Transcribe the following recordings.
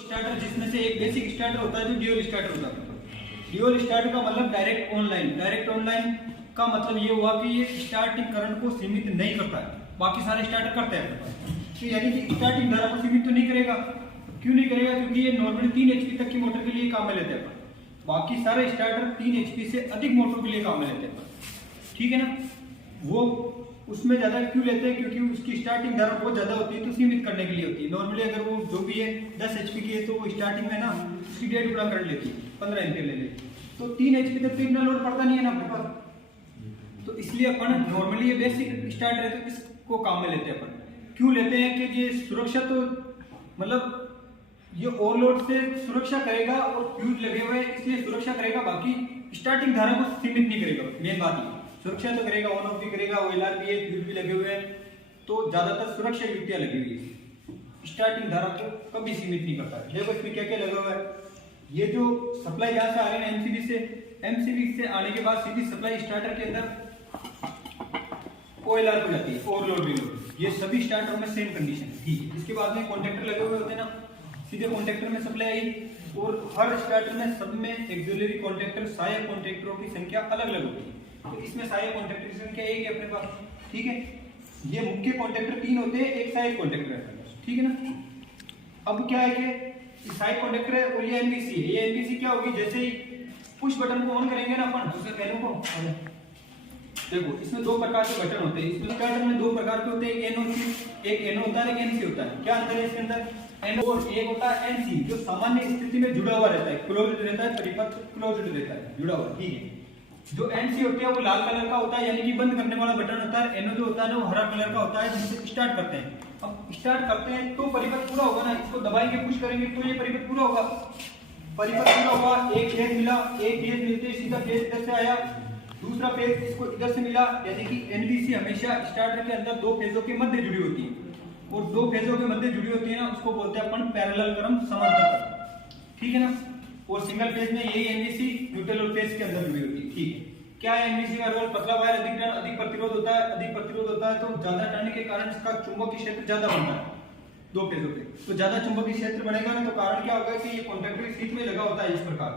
Starter जिसमें से एक बेसिक स्टार्टर होता है जो ड्यूल स्टार्टर होता है। ड्यूल स्टार्टर का मतलब डायरेक्ट ऑनलाइन का मतलब ये हुआ कि ये स्टार्टिंग करंट को सीमित नहीं करता है, बाकी सारे स्टार्टर करते हैं। तो यानी कि स्टार्टिंग धारा को सीमित तो नहीं करेगा। क्यों नहीं करेगा? क्योंकि ये नॉर्मली 3 HP तक की मोटर के लिए काम में लेते हैं। बाकी सारे स्टार्टर 3 HP से अधिक मोटर के लिए काम में लेते हैं। ठीक है ना? वो उसमें ज्यादा क्यों लेते हैं? क्योंकि उसकी स्टार्टिंग धारा बहुत ज्यादा होती है, तो सीमित करने के लिए होती है। नॉर्मली अगर वो जो भी है 10 HP की है तो वो स्टार्टिंग में ना उसकी 1.5 गुना करंट लेती है, 15 एम्पीयर ले लेती है। तो 3 HP तक तो इतना लोड पड़ता नहीं है ना अपने पास। तो इसलिए अपन नॉर्मली ये बेसिक स्टार्टर है तो इसको काम में लेते हैं। अपन क्यों लेते हैं कि ये सुरक्षा तो मतलब ये ओवरलोड से सुरक्षा करेगा और फ्यूज लगे हुए हैं इसलिए सुरक्षा करेगा, बाकी स्टार्टिंग धारा को सीमित नहीं करेगा। मेन बात ये सुरक्षा तो करेगा, ऑन ऑफ भी करेगा, OLR भी है, फ्यूज भी लगे हुए हैं, तो ज्यादातर सुरक्षा युक्तियां लगी हुई है। स्टार्टिंग धारा को कभी सीमित नहीं करता। देखो इसमें क्या क्या लगा हुआ है। ये जो सप्लाई यहाँ से आ रही है एमसीबी से आने के बाद सीधी सप्लाई स्टार्टर के अंदर OLR को जाती है, ओवरलोड रिलोड। ये सभी स्टार्टर में सेम कंडीशन है। ठीक है, इसके बाद में कॉन्टेक्टर लगे हुए होते हैं ना, सीधे कॉन्टेक्टर में सप्लाई आई और हर स्टार्टर में सब में एक्सिलरी कॉन्टेक्टर सहायक कॉन्टेक्टरों की संख्या अलग अलग होती है। तो इसमें सहायक कॉन्टेक्टर की संख्या एक है अपने पास। ठीक है, ये मुख्य कॉन्टेक्टर 3 होते हैं, एक सहायक कॉन्टेक्टर है। ठीक है ना? अब क्या है कि सहायक कॉन्टेक्टर है और ये एनबीसी है। ये एनबीसी क्या होगी? जैसे ही पुश बटन को ऑन करेंगे ना अपन दूसरे पहलू को, देखो इसमें 2 प्रकार के बटन होते हैं। इसमें स्टार्टर में 2 प्रकार के होते हैं, एक एनओ होता है, एक एनसी होता है। क्या अंतर है इसके अंदर? एनओ और एक होता है एनसी जो सामान्य स्थिति में जुड़ा हुआ रहता है, क्लोज्ड रहता है, परिपथ क्लोज्ड रहता है, जुड़ा हुआ। ठीक है, जो एनसी होती है वो लाल कलर का होता है, यानी कि बंद करने वाला बटन होता है। एनओ जो होता है ना वो हरा कलर का होता है, जिससे स्टार्ट करते हैं। अब स्टार्ट करते हैं तो परिपथ पूरा होगा ना, इसको दबाएंगे पुश करेंगे तो ये परिपथ पूरा होगा। परिपथ पूरा होगा, एक फेज मिला, एक फेज मिलते सीधा फेज इधर से आया, दूसरा फेज इसको इधर से मिला। यानी कि एनबीसी हमेशा स्टार्टर के अंदर 2 फेजों के मध्य जुड़ी होती है और 2 फेजों के मध्य जुड़ी होती है ना, उसको बोलते हैं अपन पैरेलल क्रम समांतर। ठीक है ना? और सिंगल फेज में यही एनबीसी न्यूट्रल और फेज के अंदर जुड़ी होती है। ठीक है, क्या है एनबीसी का रोल? पतला वायर अधिक टर्न अधिक प्रतिरोध होता है। अधिक प्रतिरोध होता है तो ज्यादा टर्न के कारण इसका चुंबकीय क्षेत्र ज्यादा बनता है 2 फेजों पे। तो ज्यादा चुंबकीय क्षेत्र बनेगा ना तो कारण क्या होगा कि ये कॉन्टैक्टर इस बीच में लगा होता है इस प्रकार,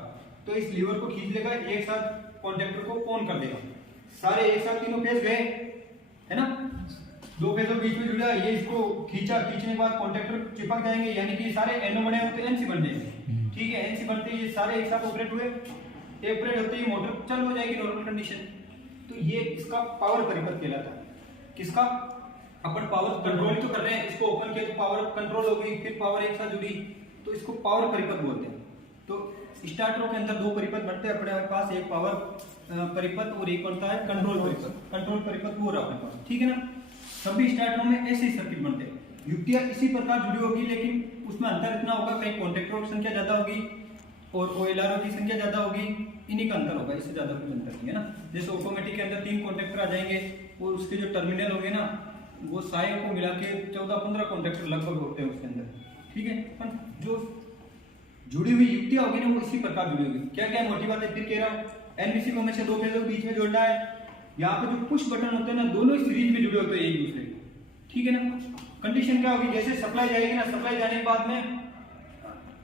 तो इस लीवर को खींच लेगा, एक साथ कॉन्टैक्टर को ऑन कर देगा। सारे एक साथ तीनों फेज गए है ना, 2 फेजों बीच में जुड़ा, ये इसको खींचा, खींचने के बाद कॉन्टैक्टर चिपक जाएंगे, यानी कि सारे एनओ बने होते एनसी बन जाएंगे। ठीक है, एनसी बनते ये सारे एक साथ ऑपरेट हुए, ऑपरेट होते ही मोटर चालू हो जाएगी नॉर्मल कंडीशन। तो ये इसका पावर परिपथ कहलाता है। किसका? अपन पावर कंट्रोल तो कर रहे हैं, इसको ओपन किया तो पावर कंट्रोल हो गई, फिर पावर एक साथ जुड़ी, तो इसको पावर परिपथ बोलते हैं। तो स्टार्टरों के अंदर 2 परिपथ बनते हैं अपने पास, एक पावर परिपथ और एक बनता है कंट्रोल परिपथ। कंट्रोल परिपथ वो रहा अपने पास। ठीक है ना? सभी स्टार्टरों में ऐसे ही सर्किट बनते हैं, युक्तियां इसी प्रकार जुड़ी होगी, लेकिन उसमें अंतर इतना होगा कहीं कॉन्टैक्टरों की संख्या ज्यादा होगी और OLR की संख्या ज्यादा होगी, इन्हीं का अंतर होगा, इससे ज्यादा कोई अंतर नहीं है ना। जैसे ऑटोमेटिक के अंदर 3 कॉन्टैक्टर आ जाएंगे और उसके जो टर्मिनल होंगे ना वो सहायक को मिला के 14-15 कॉन्टैक्टर लगभग होते हैं उसके अंदर। ठीक है, पर जो जुड़ी हुई युक्तियां होगी ना वो इसी प्रकार जुड़ी होगी। क्या क्या मोटी बात है फिर कह रहा हूँ, एनबीसी को हमेशा 2 फेजों के बीच में जोड़ना है। यहाँ पे जो पुश बटन होते हैं ना दोनों सीरीज में जुड़े होते हैं एक दूसरे। ठीक है ना? कंडीशन क्या होगी? जैसे सप्लाई जाएगी ना, सप्लाई जाने के बाद में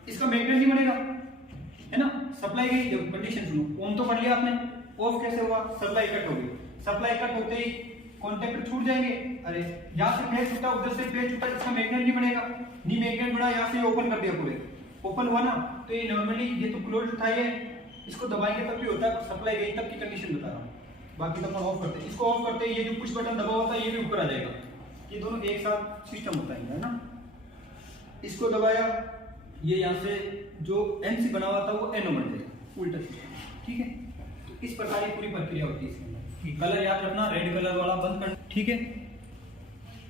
इसका मैग्नेट बनेगा है ना। सप्लाई गई, जब कंडीशन सुनो, ऑन तो कर लिया आपने, ऑफ कैसे हुआ? सप्लाई कट हो गई। सप्लाई कट होते ही कॉन्टैक्टर छूट जाएंगे। अरे यहाँ से फेज छूटा, उधर से फेज छूटा, इसका मैग्नेट नहीं बनेगा। नहीं मैग्नेट बना, यहाँ से ओपन कर दिया, पूरे ओपन हुआ ना, तो ये नॉर्मली ये तो क्लोज था, ये इसको दबाएंगे तब भी होता है, सप्लाई गई तब की कंडीशन बता रहा हूँ। बाकी तो अपन ऑफ करते हैं, इसको ऑफ करते हैं, ये जो पुश बटन दबा होता है ये भी ऊपर आ जाएगा। ये दोनों एक साथ सिस्टम होता है ना। इसको दबाया, ये यहाँ से जो एनसी बना हुआ था वो एनओ बन जाएगा, उल्टा सिस्टम। ठीक है, तो इस प्रकार की पूरी प्रक्रिया होती है इसके अंदर। कलर याद रखना, रेड कलर वाला बंद कर। ठीक है,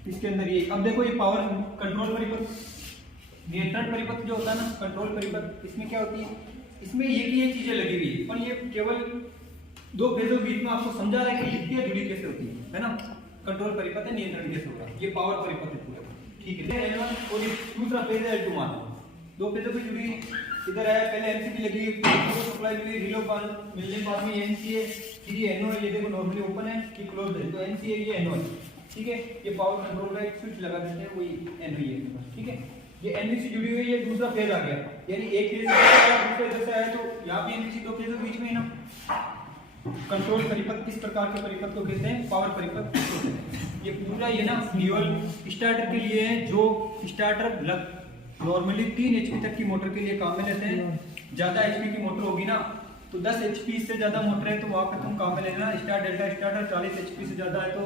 इसके अंदर ये अब देखो, ये पावर कंट्रोल परिपथ, नियंत्रण परिपथ जो होता है ना, कंट्रोल परिपथ, इसमें क्या होती है? इसमें ये चीजें लगी हुई है, पर ये केवल 2 फेजों बीच में आपको समझा रहा है कि युक्तियां जुड़ी कैसे होती है ना। कंट्रोल परिपथ है, नियंत्रण कैसे होगा, ये पावर परिपथ है पूरा। ठीक है, L1 और ये दूसरा फेज है L2 मान लो, 2 फेजों पे जुड़ी, इधर आया, पहले एनसीबी लगी, सप्लाई जुड़ी, रिलो मिलने के बाद में एनसी है, फिर ये एनओ है, ये देखो नॉर्मली ओपन है कि क्लोज है, तो एनसी है, ये एनओ है। ठीक है, ये पावर कंट्रोल का एक स्विच लगा देते हैं, वही एनओ है। ठीक है, ये एनवीसी जुड़ी हुई है, दूसरा फेज आ गया, यानी एक फेज दूसरे इधर से आया तो यहाँ पे एनवीसी दो फेज के बीच में है ना। कंट्रोल परिपथ, इस प्रकार के परिपथ को कहते हैं पावर परिपथ। ये पूरा ये ना ड्यूअल स्टार्टर के लिए है, जो स्टार्टर नॉर्मली 3 HP तक की मोटर के लिए काम में लेते हैं। ज्यादा HP की मोटर होगी ना तो 10 HP से ज्यादा मोटर है तो वहां पर तुम काम में लेना स्टार डेल्टा स्टार्टर। 40 HP से ज्यादा है तो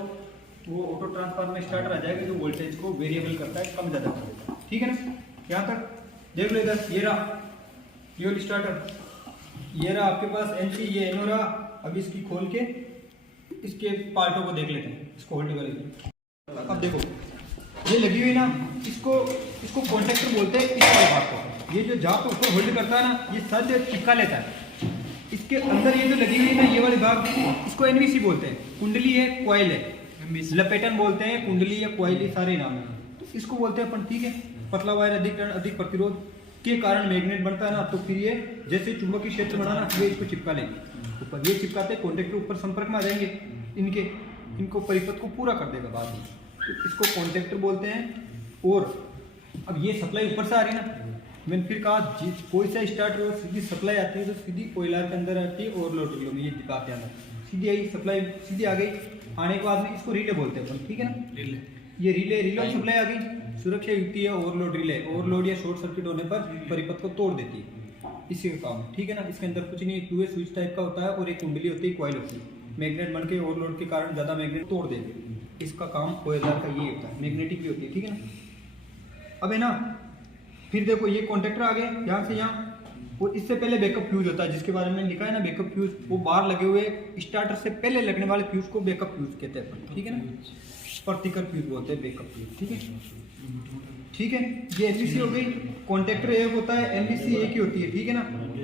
वो ऑटो ट्रांसफार्मर में स्टार्टर आ जाएगा जो वोल्टेज को वेरिएबल करता है, कम ज्यादा कर देता है। ठीक है ना, यहाँ तक देख लो। इधर ये रहा ड्यूअल स्टार्टर, ये रहा आपके पास एनसी, ये एनो रहा। अब इसकी खोल के इसके पार्टों को देख लेते हैं, इसको होल्ड करेंगे। अब देखो ये लगी हुई ना, इसको कॉन्टेक्टर बोलते हैं इस वाले भाग को। ये जो जहाँ पे ऊपर होल्ड करता है ना, ये सर चिपका लेता है। इसके अंदर ये जो लगी हुई है ना, ये वाले भाग, इसको एनवीसी बोलते हैं। कुंडली है, कॉइल है, लपेटन बोलते हैं, कुंडली या कॉइल, ये सारे नाम है। तो इसको बोलते हैं अपन। ठीक है, पतला वायर अधिक प्रतिरोध के कारण मैग्नेट बनता है ना, तो फिर ये जैसे चुंबकीय क्षेत्र बना ना, ये इसको चिपका लेंगे ऊपर। ये चिपकाते कॉन्टेक्टर ऊपर संपर्क में आ जाएंगे, इनको परिपथ को पूरा कर देगा बाद में, तो इसको कॉन्टेक्टर बोलते हैं। और अब ये सप्लाई ऊपर से आ रही है ना, मैंने फिर कहा कोई सा स्टार्टर सीधी सप्लाई आती है तो सीधी कोयला के अंदर आती है, ओवरलोड रिले में ये दिखाते हैं सीधी आई सप्लाई, सीधी आ गई। आने के बाद में इसको रिले बोलते हैं अपन। ठीक है ना, ये रिले सप्लाई आ गई। सुरक्षा युक्ति है ओवरलोड रिले, ओवरलोड या शॉर्ट सर्किट होने पर परिपथ को तोड़ देती है, इसी का काम। ठीक है ना, इसके अंदर कुछ नहीं, 2 स्विच टाइप का होता है और एक कुंडली होती है, कॉइल होती है। मैग्नेट बन के ओवरलोड के कारण ज्यादा मैग्नेट तोड़ देंगे। इसका काम कोयला का ये होता है, मैग्नेटिक भी होती है। ठीक है ना, अब है ना, फिर देखो ये कॉन्टेक्टर आ गए यहाँ से यहाँ, और इससे पहले बैकअप फ्यूज होता है, जिसके बारे में लिखा है ना बैकअप फ्यूज। वो बाहर लगे हुए स्टार्टर से पहले लगने वाले फ्यूज को बैकअप फ्यूज कहते हैं। ठीक है ना, प्रतिकर फ्यूज बोलते हैं बैकअप फ्यूज। ठीक है, ठीक है। ये एनवीसी हो गई। कॉन्टेक्टर एक होता है, एनवीसी एक ही होती है। ठीक है ना,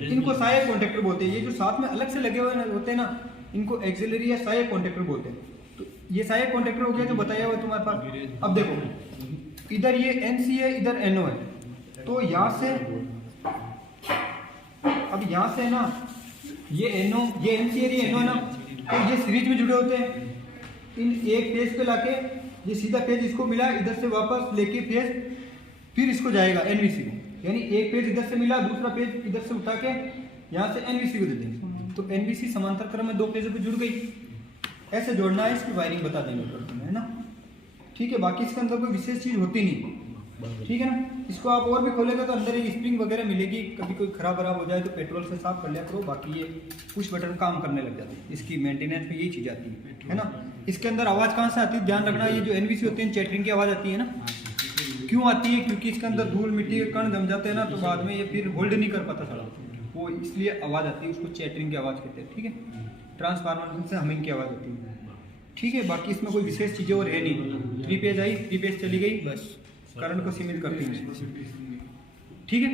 इनको सहायक कॉन्टेक्टर बोलते हैं। ये जो साथ में अलग से लगे हुए होते हैं ना, इनको एक्सिलरी या सहायक कॉन्टेक्टर बोलते हैं। तो ये सहायक कॉन्टेक्टर हो गया जो बताया हुआ तुम्हारे पास। अब देखो इधर ये एनसी है, इधर एनओ है, तो यहाँ से अब यहाँ से ना ये एनओ, ये एनसी है, ये एनओ है ना, तो ये सीरीज में जुड़े होते हैं। इन एक पेज पे लाके ये सीधा पेज इसको मिला, इधर से वापस लेके पेज फिर इसको जाएगा एनवीसी को, यानी एक पेज इधर से मिला, दूसरा पेज इधर से उठा के यहाँ से एनवीसी को दे देंगे। तो एनवीसी समांतर क्रम में 2 पेजों पे जुड़ गई। ऐसे जोड़ना है, इसकी वायरिंग बता देंगे है ना। ठीक है, बाकी इसके अंदर कोई विशेष चीज होती नहीं। ठीक है ना, इसको आप और भी खोलेगा तो अंदर एक स्प्रिंग वगैरह मिलेगी, कभी कोई खराब हो जाए तो पेट्रोल से साफ कर लिया करो। बाकी ये पुश बटन काम करने लग जाती है, इसकी मेंटेनेंस में यही चीज आती है ना। इसके अंदर आवाज कहाँ से आती है ध्यान रखना, ये जो एनवीसी होती है चैटरिंग की आवाज आती है ना। क्यों आती है? क्योंकि इसके अंदर धूल मिट्टी के कण जम जाते हैं ना, तो बाद में ये फिर होल्ड नहीं कर पाता सारा, वो इसलिए आवाज आती है, उसको चैटरिंग की आवाज कहते हैं। ठीक है, ट्रांसफार्मर से हमिंग की आवाज होती है। ठीक है, बाकी इसमें कोई विशेष चीजें और है नहीं। 3 पेज आई, 3 पेज चली गई, बस करंट को सीमित करती है। ठीक है।